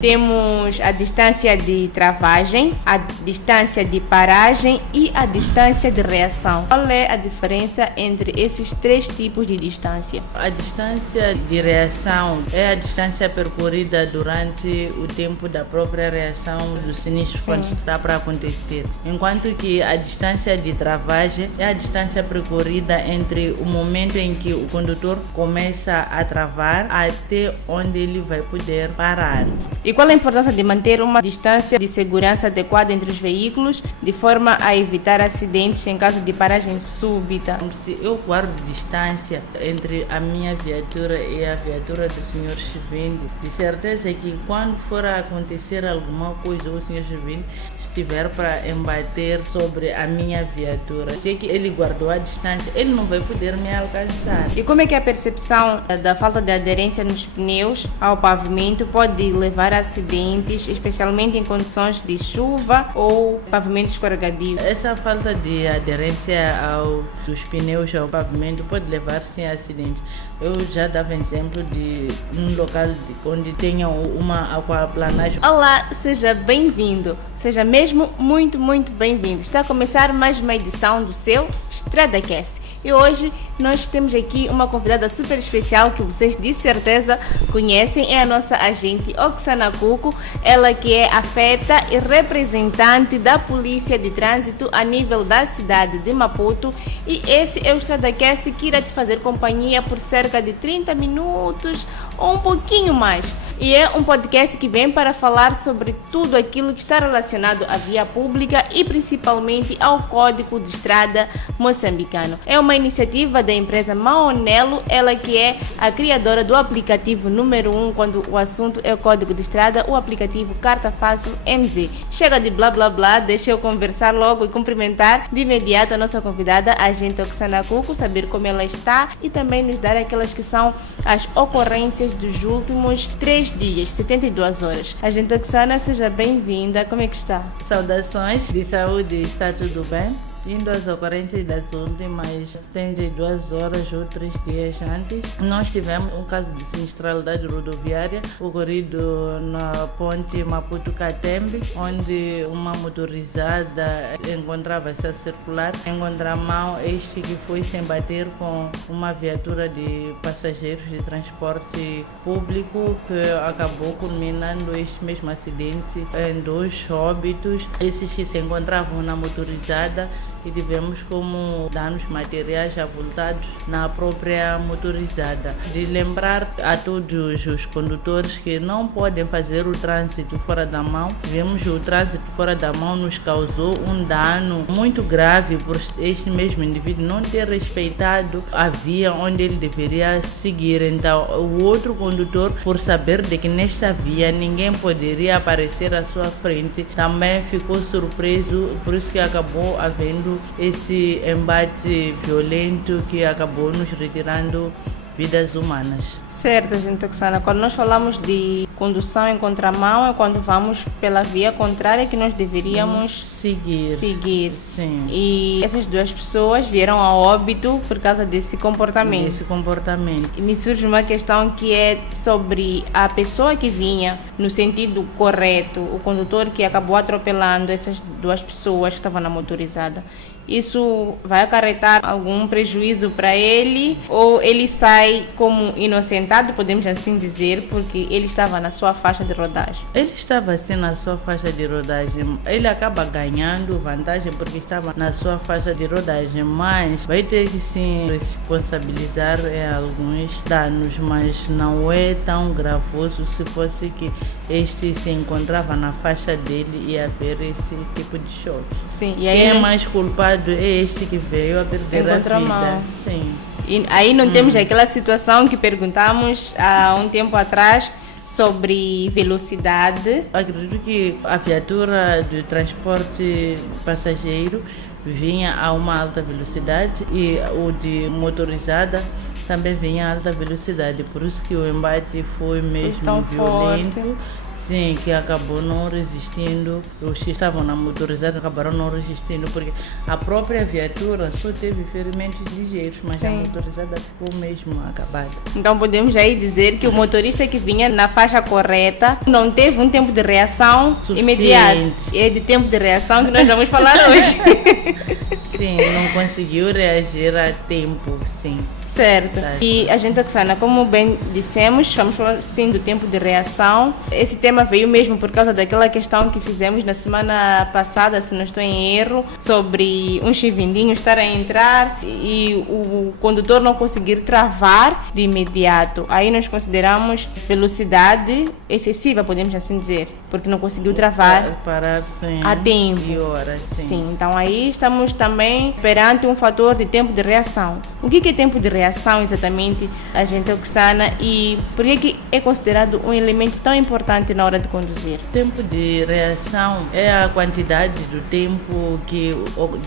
Temos a distância de travagem, a distância de paragem e a distância de reação. Qual é a diferença entre esses três tipos de distância? A distância de reação é a distância percorrida durante o tempo da própria reação do sinistro quando está para acontecer. Enquanto que a distância de travagem é a distância percorrida entre o momento em que o condutor começa a travar até onde ele vai poder parar. E qual a importância de manter uma distância de segurança adequada entre os veículos, de forma a evitar acidentes em caso de paragem súbita? Se eu guardo distância entre a minha viatura e a viatura do Sr. Chivindi, de certeza que quando for a acontecer alguma coisa, o Sr. Chivindi estiver para embater sobre a minha viatura, se que ele guardou a distância, ele não vai poder me alcançar. E como é que a percepção da falta de aderência nos pneus ao pavimento pode levar a acidentes, especialmente em condições de chuva ou pavimento escorregadio? Essa falta de aderência dos pneus ao pavimento pode levar sim a acidentes. Eu já dava exemplo de um local onde tenha uma aquaplanagem. Olá, seja bem-vindo, seja mesmo muito bem-vindo. Está a começar mais uma edição do seu EstradaCast. E hoje nós temos aqui uma convidada super especial que vocês de certeza conhecem, é a nossa agente Oksana Cuco, ela que é afeta e representante da Polícia de Trânsito a nível da cidade de Maputo, e esse é o EstradaCast que irá te fazer companhia por cerca de 30 minutos ou um pouquinho mais. E é um podcast que vem para falar sobre tudo aquilo que está relacionado à via pública e principalmente ao Código de Estrada moçambicano. É uma iniciativa da empresa Maonelo, ela que é a criadora do aplicativo número 1 quando o assunto é o Código de Estrada, o aplicativo Carta Fácil MZ. Chega de blá blá blá, deixa eu conversar logo e cumprimentar de imediato a nossa convidada, a agente Oksana Cuco, saber como ela está e também nos dar aquelas que são as ocorrências dos últimos 3 dias, 72 horas. Agente Oksana, seja bem-vinda. Como é que está? Saudações de saúde, está tudo bem? Indo às ocorrências das últimas 72 horas ou 3 dias antes, nós tivemos um caso de sinistralidade rodoviária ocorrido na ponte Maputo-Catembe, onde uma motorizada encontrava-se a circular em contramão este que foi se embater com uma viatura de passageiros de transporte público, que acabou culminando este mesmo acidente em 2 óbitos. Esses que se encontravam na motorizada e tivemos como danos materiais avultados na própria motorizada. De lembrar a todos os condutores que não podem fazer o trânsito fora da mão. Vemos o trânsito fora da mão nos causou um dano muito grave por este mesmo indivíduo não ter respeitado a via onde ele deveria seguir. Então o outro condutor, por saber de que nesta via ninguém poderia aparecer à sua frente, também ficou surpreso, por isso que acabou havendo esse embate violento que acabou nos retirando vidas humanas. Certo, gente Oksana. Quando nós falamos de condução em contramão, é quando vamos pela via contrária que nós deveríamos seguir. Sim. E essas 2 pessoas vieram a óbito por causa desse comportamento. E me surge uma questão que é sobre a pessoa que vinha no sentido correto, o condutor que acabou atropelando essas 2 pessoas que estavam na motorizada. Isso vai acarretar algum prejuízo para ele ou ele sai como inocentado, podemos assim dizer, porque ele estava na sua faixa de rodagem? Ele estava assim na sua faixa de rodagem. Ele acaba ganhando vantagem porque estava na sua faixa de rodagem, mas vai ter que sim responsabilizar alguns danos, mas não é tão gravoso. Se fosse que este se encontrava na faixa dele e haver esse tipo de choque. Sim, e aí quem é mais culpado é este que veio a perder a vida. Sim. E aí não temos aquela situação que perguntamos há um tempo atrás sobre velocidade. Acredito que a viatura de transporte passageiro vinha a uma alta velocidade e o de motorizada também vinha a alta velocidade, por isso que o embate foi mesmo tão violento. Forte. Sim, que acabou não resistindo. Os que estavam na motorizada acabaram não resistindo, porque a própria viatura só teve ferimentos ligeiros, mas a motorizada ficou mesmo acabada. Então podemos aí dizer que o motorista que vinha na faixa correta não teve um tempo de reação imediato. E é de tempo de reação que nós vamos falar hoje. Sim, não conseguiu reagir a tempo, sim. Certo. E a gente, Oksana, como bem dissemos, vamos falar sim do tempo de reação. Esse tema veio mesmo por causa daquela questão que fizemos na semana passada, se não estou em erro, sobre um chivindinho estar a entrar e o condutor não conseguir travar de imediato. Aí nós consideramos velocidade excessiva, podemos assim dizer, porque não conseguiu travar parar sim, a tempo. E horas, sim. Sim, então aí estamos também perante um fator de tempo de reação. O que é tempo de reação exatamente, a gente, Oksana, e por que é considerado um elemento tão importante na hora de conduzir? Tempo de reação é a quantidade do tempo que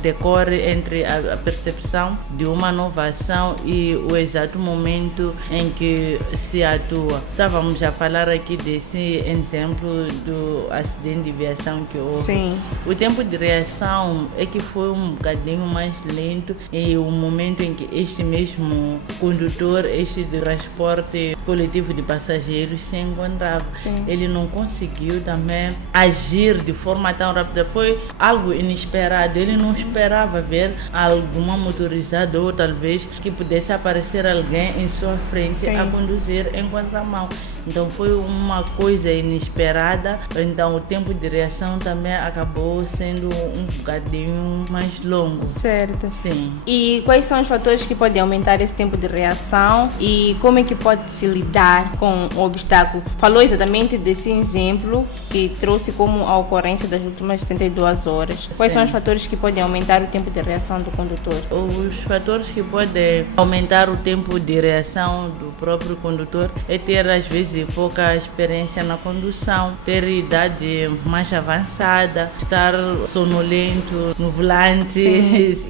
decorre entre a percepção de uma nova ação e o exato momento em que se atua. Estávamos a falar aqui desse exemplo do acidente de viação que houve. Sim. O tempo de reação é que foi um bocadinho mais lento e o momento em que este mesmo condutor, este de transporte coletivo de passageiros se encontrava. Sim. Ele não conseguiu também agir de forma tão rápida. Foi algo inesperado. Ele não esperava ver alguma motorizada ou talvez que pudesse aparecer alguém em sua frente. Sim. A conduzir em contramão. Então foi uma coisa inesperada, então o tempo de reação também acabou sendo um bocadinho mais longo. Certo. Sim. E quais são os fatores que podem aumentar esse tempo de reação e como é que pode se lidar com o obstáculo? Falou exatamente desse exemplo que trouxe como a ocorrência das últimas 72 horas. Quais são os fatores que podem aumentar o tempo de reação do condutor? Os fatores que podem aumentar o tempo de reação do próprio condutor é ter às vezes pouca experiência na condução, ter idade mais avançada, estar sonolento no volante,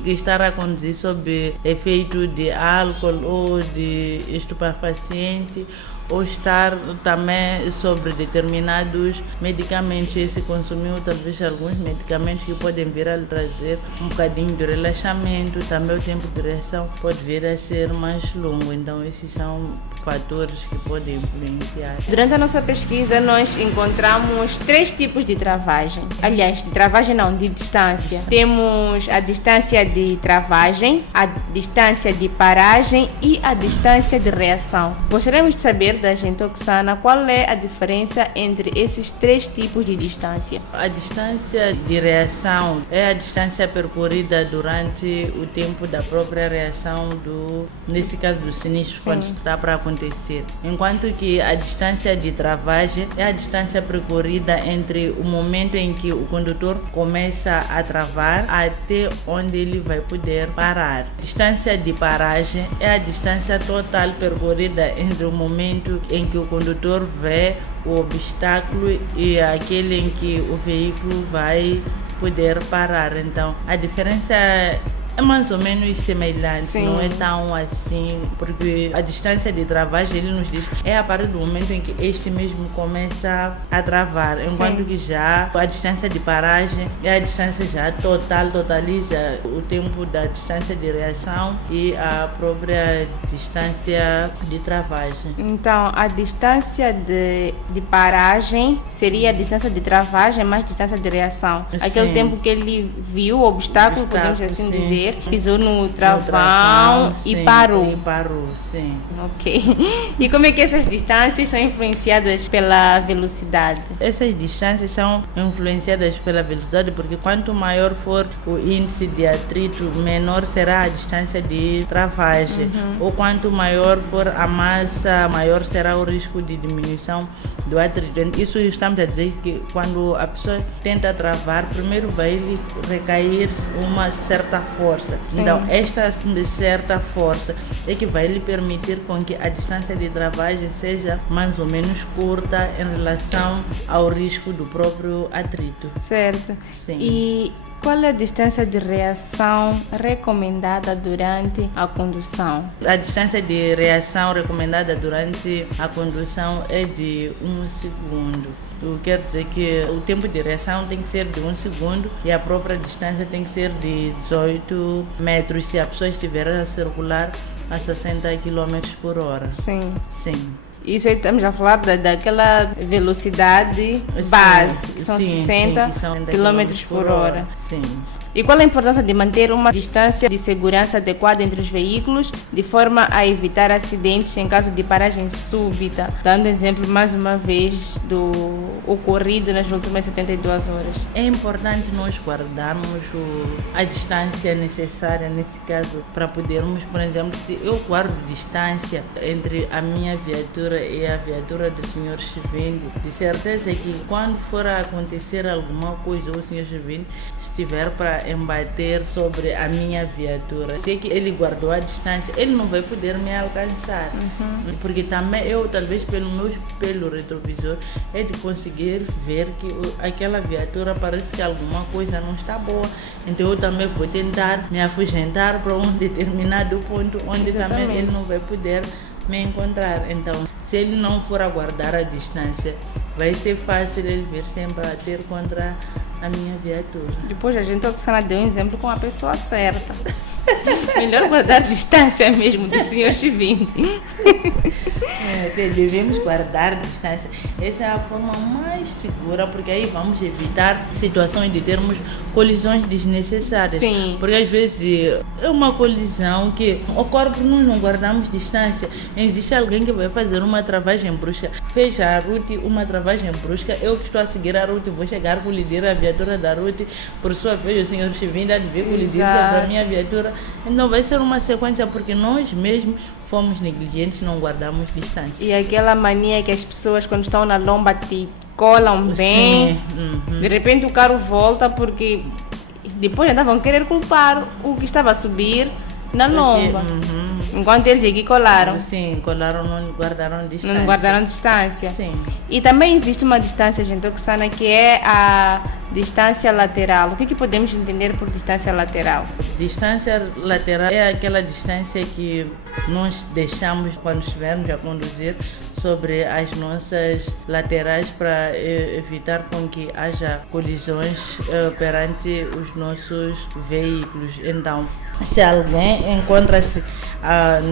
estar a conduzir sob efeito de álcool ou de estupefaciente, ou estar também sobre determinados medicamentos. Esse consumiu talvez alguns medicamentos que podem vir a trazer um bocadinho de relaxamento, também o tempo de reação pode vir a ser mais longo. Então esses são fatores que podem influenciar. Durante a nossa pesquisa nós encontramos 3 tipos de travagem. Aliás, de travagem não, de distância. Temos a distância de travagem, a distância de paragem e a distância de reação. Gostaríamos de saber da gente, Oksana, qual é a diferença entre esses 3 tipos de distância? A distância de reação é a distância percorrida durante o tempo da própria reação nesse caso do sinistro, quando está para acontecer. Enquanto que a distância de travagem é a distância percorrida entre o momento em que o condutor começa a travar até onde ele vai poder parar. Distância de paragem é a distância total percorrida entre o momento em que o condutor vê o obstáculo e aquele em que o veículo vai poder parar. Então, a diferença é mais ou menos semelhante, não é tão assim, porque a distância de travagem, ele nos diz, é a partir do momento em que este mesmo começa a travar, enquanto que já a distância de paragem é a distância já totaliza o tempo da distância de reação e a própria distância de travagem. Então, a distância de paragem seria a distância de travagem mais distância de reação. Aquele tempo que ele viu o obstáculo, podemos assim dizer, pisou no travão e parou. E parou, sim. Ok. E como é que essas distâncias são influenciadas pela velocidade? Essas distâncias são influenciadas pela velocidade porque quanto maior for o índice de atrito, menor será a distância de travagem. Ou quanto maior for a massa, maior será o risco de diminuição do atrito. Isso estamos a dizer que quando a pessoa tenta travar, primeiro vai recair uma certa força. Então, esta certa força é que vai lhe permitir com que a distância de travagem seja mais ou menos curta em relação ao risco do próprio atrito. Certo. Sim. E qual é a distância de reação recomendada durante a condução? A distância de reação recomendada durante a condução é de 1 segundo. O que quer dizer que o tempo de reação tem que ser de 1 segundo e a própria distância tem que ser de 18 metros se a pessoa estiver a circular a 60 km por hora. Sim. Sim. Isso aí estamos a falar daquela velocidade base, que são 60 km por hora. Sim. E qual a importância de manter uma distância de segurança adequada entre os veículos, de forma a evitar acidentes em caso de paragem súbita? Dando exemplo, mais uma vez, do ocorrido nas últimas 72 horas. É importante nós guardarmos a distância necessária nesse caso para podermos, por exemplo, se eu guardo distância entre a minha viatura e a viatura do Sr. Chivino, de certeza que quando for a acontecer alguma coisa, o Sr. Chivino estiver para embater sobre a minha viatura, sei que ele guardou a distância, ele não vai poder me alcançar. Porque também eu, talvez pelo meu espelho retrovisor, é de conseguir ver que aquela viatura parece que alguma coisa não está boa, então eu também vou tentar me afugentar para um determinado ponto onde também ele não vai poder me encontrar. Então, se ele não for aguardar a distância, vai ser fácil ele vir sempre a ter contra a minha viatura. Depois a gente Oxana deu um exemplo com a pessoa certa. Melhor guardar distância mesmo do Sr. Chivino. Devemos guardar distância. Essa é a forma mais segura, porque aí vamos evitar situações de termos colisões desnecessárias. Sim. Porque às vezes é uma colisão que ocorre porque nós não guardamos distância. Existe alguém que vai fazer uma travagem brusca, fecha a Ruth, uma travagem brusca, eu que estou a seguir a Ruth, vou chegar a colidir a viatura da Ruth, por sua vez o Sr. Chivino deve colidir sobre a minha viatura. Então vai ser uma sequência porque nós mesmos fomos negligentes, não guardamos distância. E aquela mania que as pessoas quando estão na lomba te colam bem, de repente o carro volta porque depois ainda vão querer culpar o que estava a subir na lomba. Enquanto eles aqui colaram. Sim, colaram, não guardaram distância. Não guardaram distância. Sim. E também existe uma distância, gente, Oxana, que é a distância lateral. O que podemos entender por distância lateral? Distância lateral é aquela distância que nós deixamos quando estivermos a conduzir sobre as nossas laterais para evitar com que haja colisões perante os nossos veículos. Então, se alguém encontra-se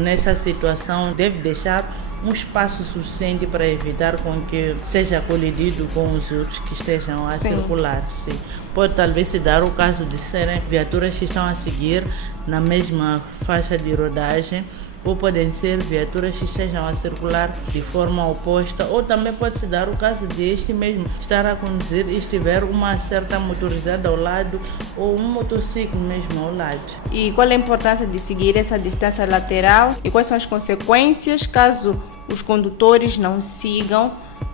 nessa situação, deve deixar um espaço suficiente para evitar com que seja colidido com os outros que estejam a circular. Sim. Pode talvez se dar o caso de serem viaturas que estão a seguir na mesma faixa de rodagem, ou podem ser viaturas que estejam a circular de forma oposta, ou também pode se dar o caso de este mesmo estar a conduzir e estiver uma certa motorizada ao lado ou um motociclo mesmo ao lado. E qual é a importância de seguir essa distância lateral e quais são as consequências caso os condutores não sigam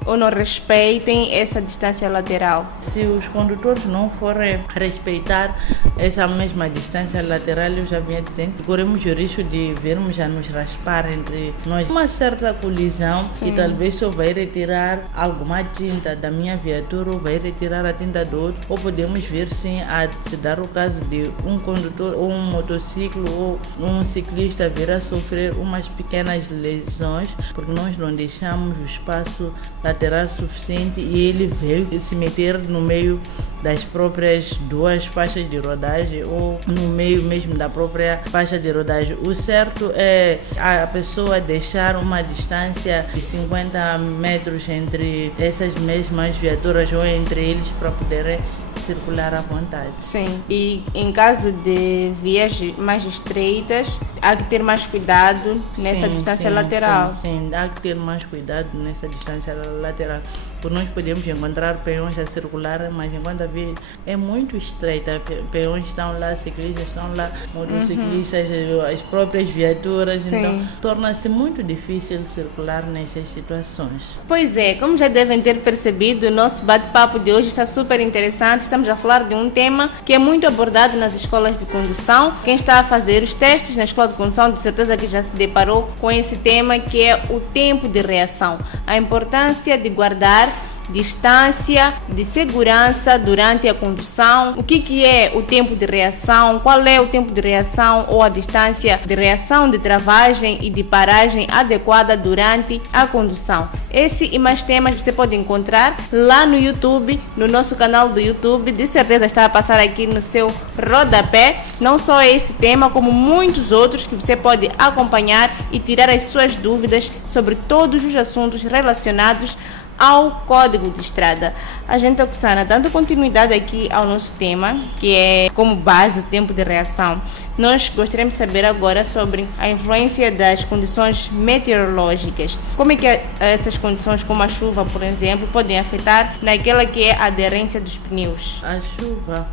ou não respeitem essa distância lateral? Se os condutores não forem respeitar essa mesma distância lateral, eu já vinha dizendo que corremos o risco de vermos a nos raspar entre nós. Uma certa colisão que talvez só vai retirar alguma tinta da minha viatura ou vai retirar a tinta do outro, ou podemos ver sim a se dar o caso de um condutor ou um motociclo ou um ciclista vir a sofrer umas pequenas lesões, porque nós não deixamos o espaço lateral suficiente e ele veio se meter no meio das próprias duas faixas de rodagem ou no meio mesmo da própria faixa de rodagem. O certo é a pessoa deixar uma distância de 50 metros entre essas mesmas viaturas ou entre eles para poderem circular à vontade. Sim, e em caso de vias mais estreitas, há que ter mais cuidado nessa distância lateral. Sim, há que ter mais cuidado nessa distância lateral. Por nós podemos encontrar peões a circular, mas enquanto a via é muito estreita, peões estão lá, ciclistas estão lá, motociclistas, as próprias viaturas, então torna-se muito difícil circular nessas situações. Pois é, como já devem ter percebido, o nosso bate-papo de hoje está super interessante. Estamos a falar de um tema que é muito abordado nas escolas de condução. Quem está a fazer os testes na escola de condução, de certeza que já se deparou com esse tema, que é o tempo de reação. A importância de guardar distância, de segurança durante a condução, o que é o tempo de reação, qual é o tempo de reação ou a distância de reação, de travagem e de paragem adequada durante a condução. Esse e mais temas você pode encontrar lá no YouTube, no nosso canal do YouTube. De certeza está a passar aqui no seu rodapé. Não só esse tema, como muitos outros que você pode acompanhar e tirar as suas dúvidas sobre todos os assuntos relacionados ao Código de Estrada. Agente Oksana, dando continuidade aqui ao nosso tema, que é como base o tempo de reação, nós gostaríamos de saber agora sobre a influência das condições meteorológicas. Como é que essas condições, como a chuva, por exemplo, podem afetar naquela que é a aderência dos pneus? A chuva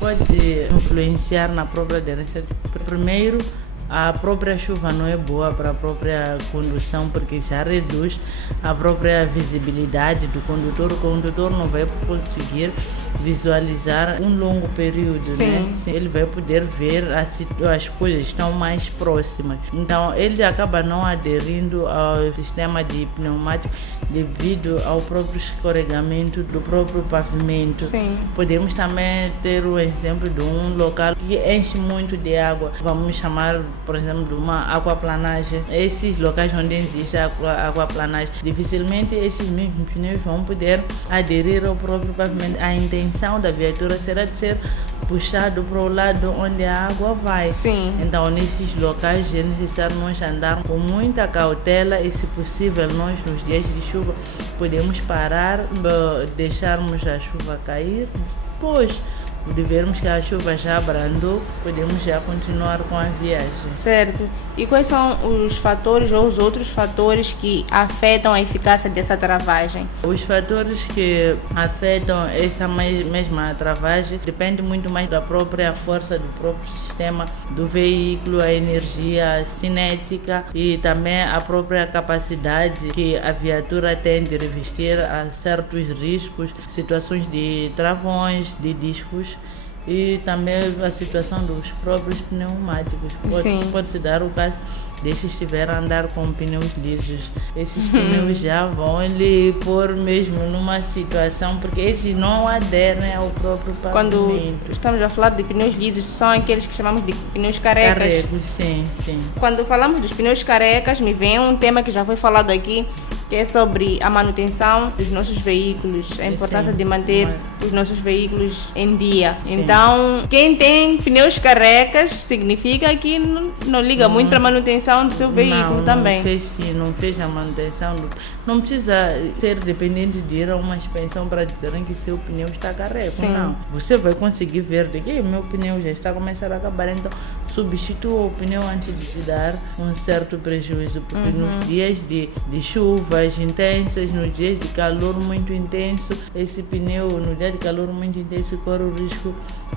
pode influenciar na própria aderência. Primeiro, a própria chuva não é boa para a própria condução, porque já reduz a própria visibilidade do condutor. O condutor não vai conseguir visualizar um longo período, né? Ele vai poder ver as coisas estão mais próximas. Então ele acaba não aderindo ao sistema de pneumático devido ao próprio escorregamento do próprio pavimento. Sim. Podemos também ter o exemplo de um local que enche muito de água. Vamos chamar, por exemplo, de uma aquaplanagem. Esses locais onde existe aquaplanagem, dificilmente esses mesmos pneus vão poder aderir ao próprio pavimento. A intenção da viatura será de ser puxado para o lado onde a água vai. Sim. Então, nesses locais é necessário nós andar com muita cautela e, se possível, nós nos dias de chuva podemos parar, deixarmos a chuva cair. Depois de vermos que a chuva já abrandou, podemos já continuar com a viagem. Certo. E quais são os fatores ou os outros fatores que afetam a eficácia dessa travagem? Os fatores que afetam essa mesma travagem depende muito mais da própria força do próprio sistema do veículo, a energia cinética e também a própria capacidade que a viatura tem de resistir a certos riscos, situações de travões, de discos, e também a situação dos próprios pneumáticos. Pode-se dar o caso de se estiver a andar com pneus lisos. Esses pneus já vão lhe pôr mesmo numa situação, porque esses não aderem ao próprio pavimento. Quando estamos a falar de pneus lisos, são aqueles que chamamos de pneus carecas. Sim. Quando falamos dos pneus carecas, me vem um tema que já foi falado aqui, que é sobre a manutenção dos nossos veículos, a importância de manter os nossos veículos em dia. Então, quem tem pneus carecas significa que não liga muito para a manutenção do seu veículo também. Não fez a manutenção. Não precisa ser dependente de ir a uma inspeção para dizerem que seu pneu está careca. Não. Você vai conseguir ver de que meu pneu já está a começar a acabar, então substitua o pneu antes de te dar um certo prejuízo, porque nos dias de chuvas intensas, nos dias de calor muito intenso, esse pneu no dia de calor muito intenso corre o risco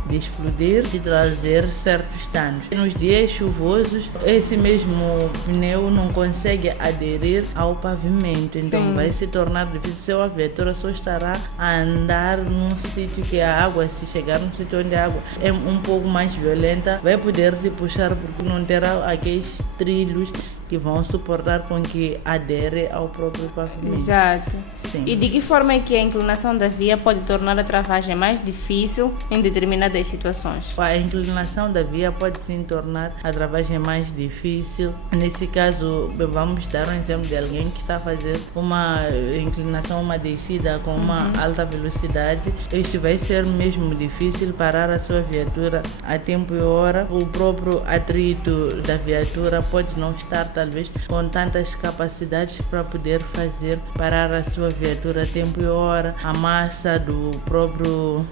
de explodir, de trazer certos danos. Nos dias chuvosos, esse mesmo pneu não consegue aderir ao pavimento, então vai se tornar difícil. A viatura só estará a andar num sítio que a água, se chegar num sítio onde a água é um pouco mais violenta, vai poder te puxar, porque não terá aqueles trilhos que vão suportar com que adere ao próprio pavimento. Exato. Sim. E de que forma é que a inclinação da via pode tornar a travagem mais difícil em determinadas situações? A inclinação da via pode sim tornar a travagem mais difícil. Nesse caso, vamos dar um exemplo de alguém que está a fazer uma inclinação, uma descida com uma alta velocidade. Este vai ser mesmo difícil parar a sua viatura a tempo e hora. O próprio atrito da viatura pode não estar talvez com tantas capacidades para poder fazer parar a sua viatura a tempo e hora. A massa do próprio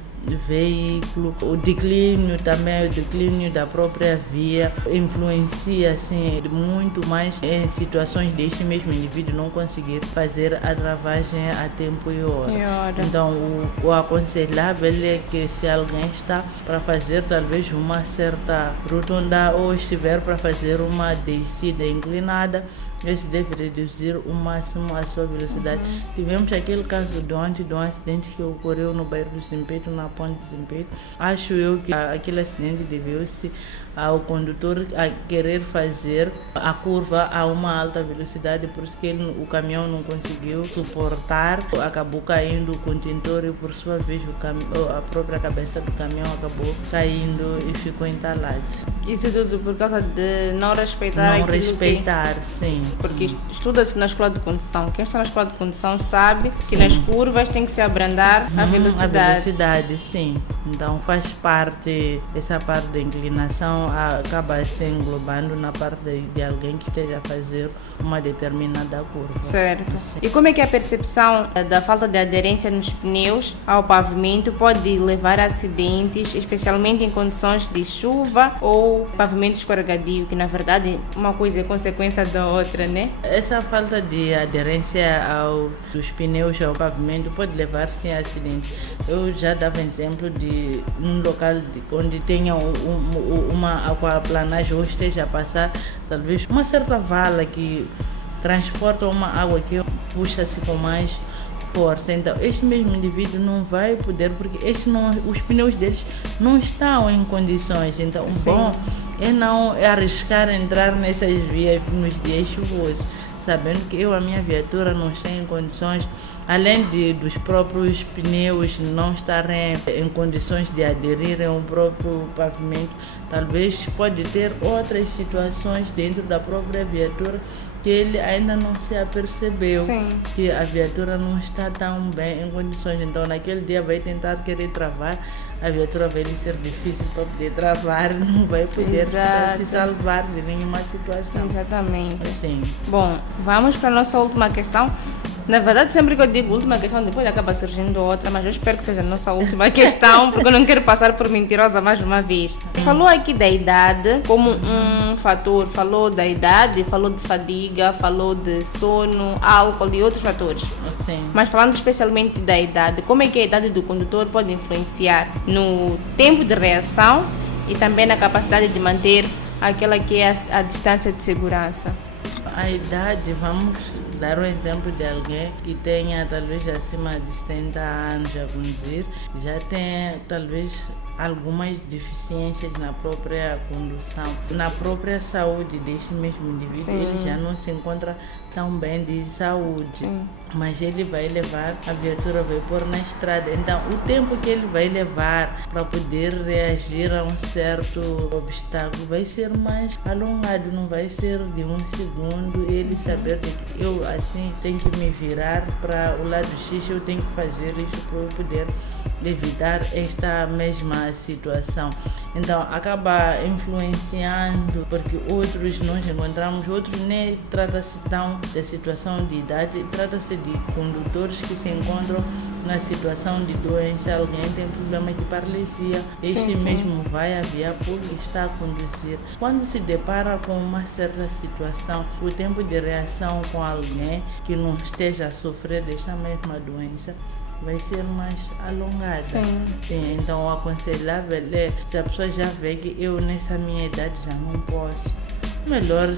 veículo, o declínio da própria via influencia assim muito mais em situações deste mesmo indivíduo não conseguir fazer a travagem a tempo e hora. Então o aconselhável é que, se alguém está para fazer talvez uma certa rotunda ou estiver para fazer uma descida inclinada, esse deve reduzir o máximo a sua velocidade. Tivemos aquele caso de um acidente que ocorreu no bairro do Simpeto, na ponto de desempenho. Acho eu que aquele acidente deveu-se ao condutor a querer fazer a curva a uma alta velocidade, por isso que o caminhão não conseguiu suportar, acabou caindo o contentor e por sua vez a própria cabeça do caminhão acabou caindo e ficou entalado. Isso tudo por causa de não respeitar Sim. Porque estuda-se na escola de condução. Quem está na escola de condução sabe que nas curvas tem que se abrandar a velocidade. A velocidade, sim. Então faz parte, essa parte da inclinação acaba se englobando na parte de alguém que esteja a fazer uma determinada curva. Certo. Sim. E como é que a percepção da falta de aderência nos pneus ao pavimento pode levar a acidentes, especialmente em condições de chuva ou pavimento escorregadio, que na verdade uma coisa é consequência da outra, né? Essa falta de aderência dos pneus ao pavimento pode levar sim a acidentes. Eu já dava exemplo de um local onde tenha uma aquaplanagem ou esteja a passar talvez uma certa vala que transporta uma água que puxa-se com mais força. Então este mesmo indivíduo não vai poder, porque os pneus deles não estão em condições. Então sim, bom é não arriscar entrar nessas vias nos dias chuvosos, sabendo que a minha viatura não está em condições, além dos próprios pneus não estarem em condições de aderirem ao próprio pavimento, talvez pode ter outras situações dentro da própria viatura que ele ainda não se apercebeu. Sim. Que a viatura não está tão bem em condições. Então naquele dia vai tentar querer travar, a viatura vai lhe ser difícil para poder travar, não vai poder se salvar de nenhuma situação. Exatamente. Sim. Bom, vamos para a nossa última questão. Na verdade, sempre que eu digo última questão, depois acaba surgindo outra, mas eu espero que seja a nossa última questão, porque eu não quero passar por mentirosa mais uma vez. Falou aqui da idade como um fator, falou da idade, falou de fadiga, falou de sono, álcool e outros fatores. Sim. Mas falando especialmente da idade, como é que a idade do condutor pode influenciar no tempo de reação e também na capacidade de manter aquela que é a distância de segurança? A idade, vamos dar um exemplo de alguém que tenha talvez acima de 70 anos a conduzir, já tem talvez algumas deficiências na própria condução, na própria saúde deste mesmo indivíduo. Sim. Ele já não se encontra tão bem de saúde. Sim. Mas ele vai levar, a viatura vai pôr na estrada, então o tempo que ele vai levar para poder reagir a um certo obstáculo vai ser mais alongado, não vai ser de um segundo. Ele saber que eu assim tenho que me virar para o lado X, eu tenho que fazer isso para eu poder evitar esta mesma situação. Então acaba influenciando, porque outros nós encontramos, outros nem trata-se tão da situação de idade, trata-se de condutores que se encontram na situação de doença, alguém tem problema de paralisia, este mesmo vai à via pública e está a conduzir. Quando se depara com uma certa situação, o tempo de reação com alguém que não esteja a sofrer desta mesma doença vai ser mais alongada. Sim, então o aconselhável é, se a pessoa já vê que eu nessa minha idade já não posso, melhor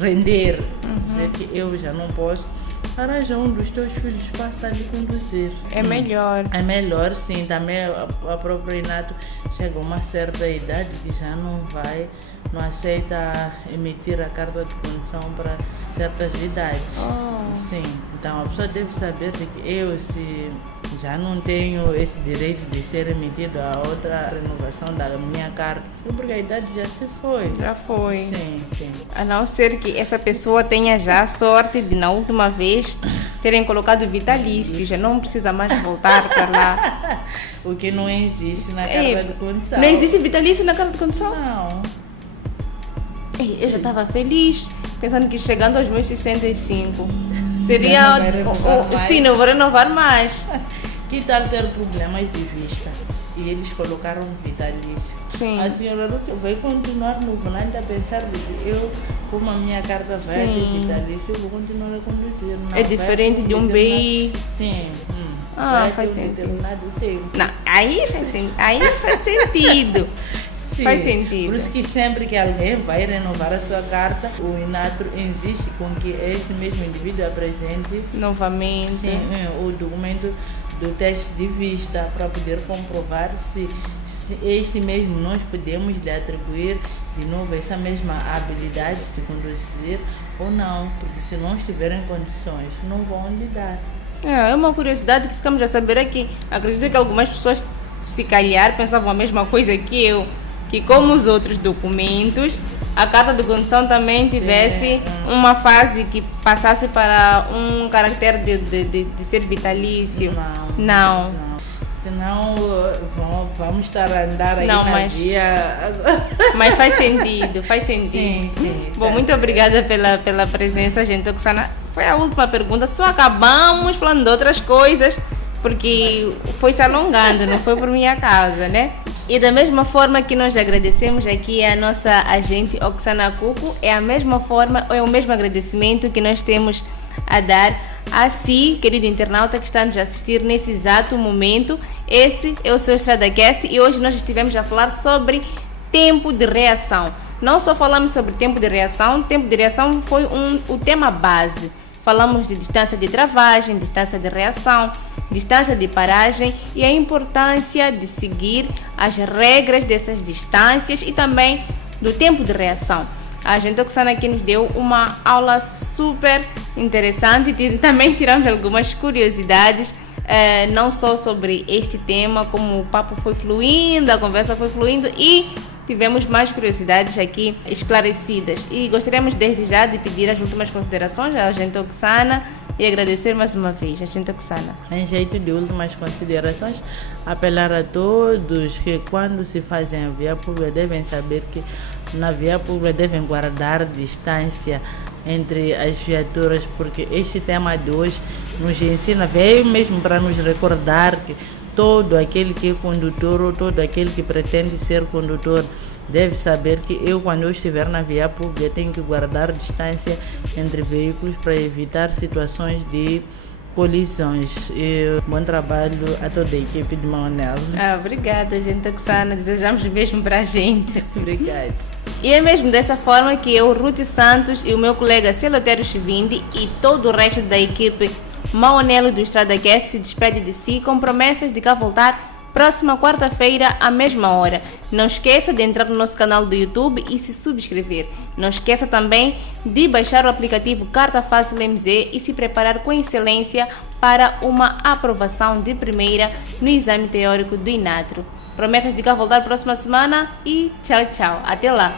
render, dizer que eu já não posso, arranja um dos teus filhos para lhe conduzir. É melhor. É melhor, sim. Também a própria Inato chega a uma certa idade que já não aceita emitir a carta de condução para certas idades. Sim. Então a pessoa deve saber de que eu, se já não tenho esse direito de ser emitido a outra renovação da minha carta, porque a idade já se foi. Já foi. Sim, sim. A não ser que essa pessoa tenha já a sorte de, na última vez, terem colocado vitalício, já não precisa mais voltar para lá. O que não existe na carta de condução. Não existe vitalício na carta de condução? Não. Eu já estava feliz, pensando que chegando aos meus 65 seria. Sim, não vou renovar mais. Que tal ter problemas de vista? E eles colocaram vitalício. Sim. A senhora vai continuar no volante a pensar que eu, como a minha carta vai ter vitalício, eu vou continuar a conduzir. Não, é diferente de um BI. Sim. Faz sentido. Tempo. Não, aí faz sentido. Sim, faz sentido. Por isso que sempre que alguém vai renovar a sua carta, o Inato insiste com que este mesmo indivíduo apresente novamente o documento do teste de vista para poder comprovar se este mesmo nós podemos lhe atribuir de novo essa mesma habilidade de conduzir ou não, porque se não estiverem em condições, não vão lhe dar. É uma curiosidade que ficamos a saber aqui. Acredito que algumas pessoas, se calhar, pensavam a mesma coisa que eu, que como os outros documentos, a carta de condução também tivesse uma fase que passasse para um caractere de ser vitalício. Não. Senão vamos estar a andar aí via. Mas faz sentido, faz sentido. Sim. Bom, muito obrigada pela presença, gente. Oxana, foi a última pergunta. Só acabamos falando de outras coisas, porque foi se alongando, não foi por minha causa, né? E da mesma forma que nós agradecemos aqui a nossa agente Oxana Cuco, é a mesma forma, é o mesmo agradecimento que nós temos a dar a si, querido internauta que está nos assistir nesse exato momento. Esse é o seu StradaCast e hoje nós estivemos a falar sobre tempo de reação. Não só falamos sobre tempo de reação foi o tema base. Falamos de distância de travagem, distância de reação, distância de paragem e a importância de seguir as regras dessas distâncias e também do tempo de reação. A agente Oxana aqui nos deu uma aula super interessante e também tiramos algumas curiosidades, não só sobre este tema, como o papo foi fluindo, a conversa foi fluindo e tivemos mais curiosidades aqui esclarecidas. E gostaríamos desde já de pedir as últimas considerações à agente Oxana e agradecer mais uma vez, agente Oxana. Em jeito de últimas considerações, apelar a todos que quando se fazem a via pública devem saber que na via pública devem guardar distância entre as viaturas, porque este tema de hoje nos ensina, veio mesmo para nos recordar que todo aquele que é condutor ou todo aquele que pretende ser condutor deve saber que quando eu estiver na via pública, tenho que guardar distância entre veículos para evitar situações de colisões. E bom trabalho a toda a equipe de Maonel. Obrigada, gente Oxana. Desejamos o mesmo para a gente. Obrigada. E é mesmo dessa forma que eu, Ruth Santos e o meu colega Celotério Chivindi e todo o resto da equipe Maonelo do StradaCast se despede de si com promessas de cá voltar próxima quarta-feira à mesma hora. Não esqueça de entrar no nosso canal do YouTube e se subscrever. Não esqueça também de baixar o aplicativo Carta Fácil MZ e se preparar com excelência para uma aprovação de primeira no exame teórico do INATRO. Promessas de cá voltar próxima semana e tchau, tchau. Até lá!